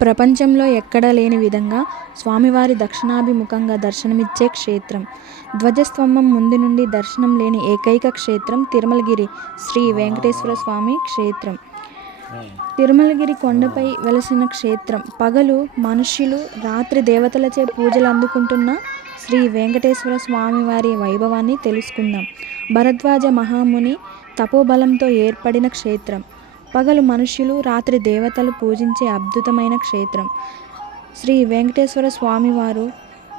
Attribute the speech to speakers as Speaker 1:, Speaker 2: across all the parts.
Speaker 1: ప్రపంచంలో ఎక్కడా లేని విధంగా స్వామివారి దక్షిణాభిముఖంగా దర్శనమిచ్చే క్షేత్రం. ధ్వజస్తంభం ముందు నుండి దర్శనం లేని ఏకైక క్షేత్రం తిరుమలగిరి శ్రీ వేంకటేశ్వరస్వామి క్షేత్రం. తిరుమలగిరి కొండపై వెలసిన క్షేత్రం. పగలు మనుష్యులు, రాత్రి దేవతలచే పూజలందుకుంటున్న శ్రీ వేంకటేశ్వర స్వామివారి వైభవాన్ని తెలుసుకుందాం. భరద్వాజ మహాముని తపోబలంతో ఏర్పడిన క్షేత్రం. పగలు మనుష్యులు, రాత్రి దేవతలు పూజించే అద్భుతమైన క్షేత్రం. శ్రీ వెంకటేశ్వర స్వామివారు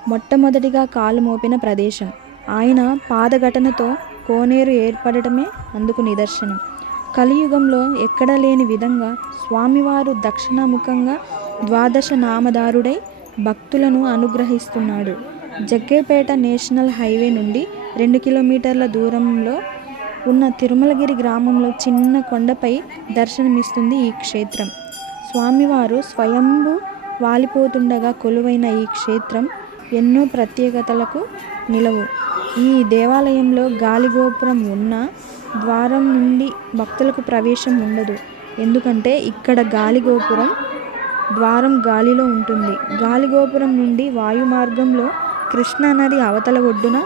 Speaker 1: మొట్టమొదటిగా కాలు మోపిన ప్రదేశం. ఆయన పాదఘటనతో కోనేరు ఏర్పడటమే అందుకు నిదర్శనం. కలియుగంలో ఎక్కడా లేని విధంగా స్వామివారు దక్షిణాముఖంగా ద్వాదశ నామదారుడై భక్తులను అనుగ్రహిస్తున్నాడు. జగ్గేపేట నేషనల్ హైవే నుండి రెండు కిలోమీటర్ల దూరంలో ఉన్న తిరుమలగిరి గ్రామంలో చిన్న కొండపై దర్శనమిస్తుంది ఈ క్షేత్రం. స్వామివారు స్వయంభు వాలిపోతుండగా కొలువైన ఈ క్షేత్రం ఎన్నో ప్రత్యేకతలకు నిలవు. ఈ దేవాలయంలో గాలిగోపురం ఉన్న ద్వారం నుండి భక్తులకు ప్రవేశం ఉండదు. ఎందుకంటే ఇక్కడ గాలిగోపురం ద్వారం గాలిలో ఉంటుంది. గాలిగోపురం నుండి వాయుమార్గంలో కృష్ణానది అవతల ఒడ్డున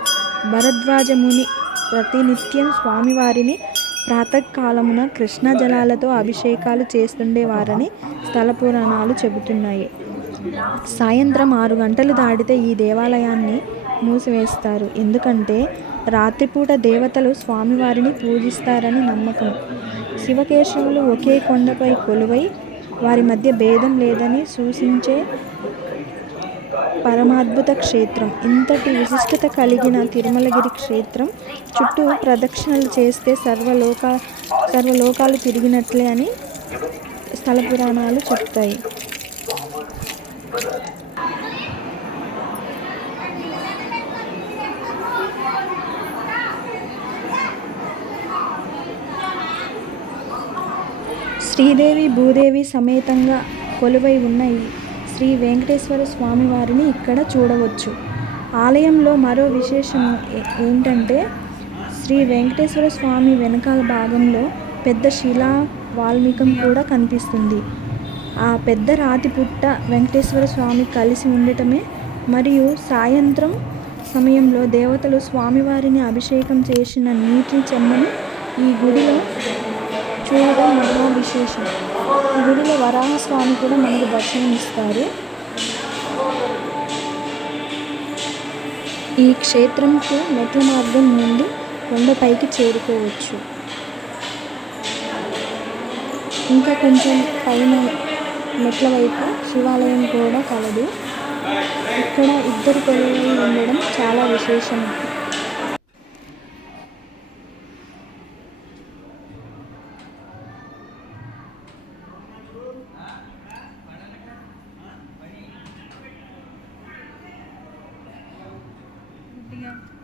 Speaker 1: భరద్వాజముని ప్రతినిత్యం స్వామివారిని ప్రాతకాలమున కృష్ణ జలాలతో అభిషేకాలు చేస్తుండేవారని స్థల పురాణాలు చెబుతున్నాయి. సాయంత్రం ఆరు గంటలు దాటితే ఈ దేవాలయాన్ని మూసివేస్తారు. ఎందుకంటే రాత్రిపూట దేవతలు స్వామివారిని పూజిస్తారని నమ్మకం. శివకేశవులు ఒకే కొండపై కొలువై వారి మధ్య భేదం లేదని సూచించే పరమాద్భుత క్షేత్రం. ఇంతటి విశిష్టత కలిగిన తిరుమలగిరి క్షేత్రం చుట్టూ ప్రదక్షిణలు చేస్తే సర్వలోక సర్వలోకాలు తిరిగినట్లే అని స్థల పురాణాలు చెప్తాయి శ్రీదేవి భూదేవి సమేతంగా కొలువై ఉన్న శ్రీ వేంకటేశ్వర స్వామివారిని ఇక్కడ చూడవచ్చు. ఆలయంలో మరో విశేషం ఏంటంటే శ్రీ వెంకటేశ్వర స్వామి వెనకాల భాగంలో పెద్ద శిలా వాల్మీకం కూడా కనిపిస్తుంది. ఆ పెద్ద రాతి పుట్ట వేంకటేశ్వర స్వామి కలిసి ఉండటమే మరియు సాయంత్రం సమయంలో దేవతలు స్వామివారిని అభిషేకం చేసిన నీటి చెమ్మని ఈ గుడిలో చూడడం మరో విశేషం. గుడిలో వరాహస్వామి కూడా మనకు దర్శనమిస్తారు. ఈ క్షేత్రంకు మెట్ల మార్గం నుండి కొండపైకి చేరుకోవచ్చు. ఇంకా కొంచెం పైన మెట్ల వైపు శివాలయం కూడా కలదు. ఇక్కడ ఇద్దరు కొలువై ఉండడం చాలా విశేషం. я.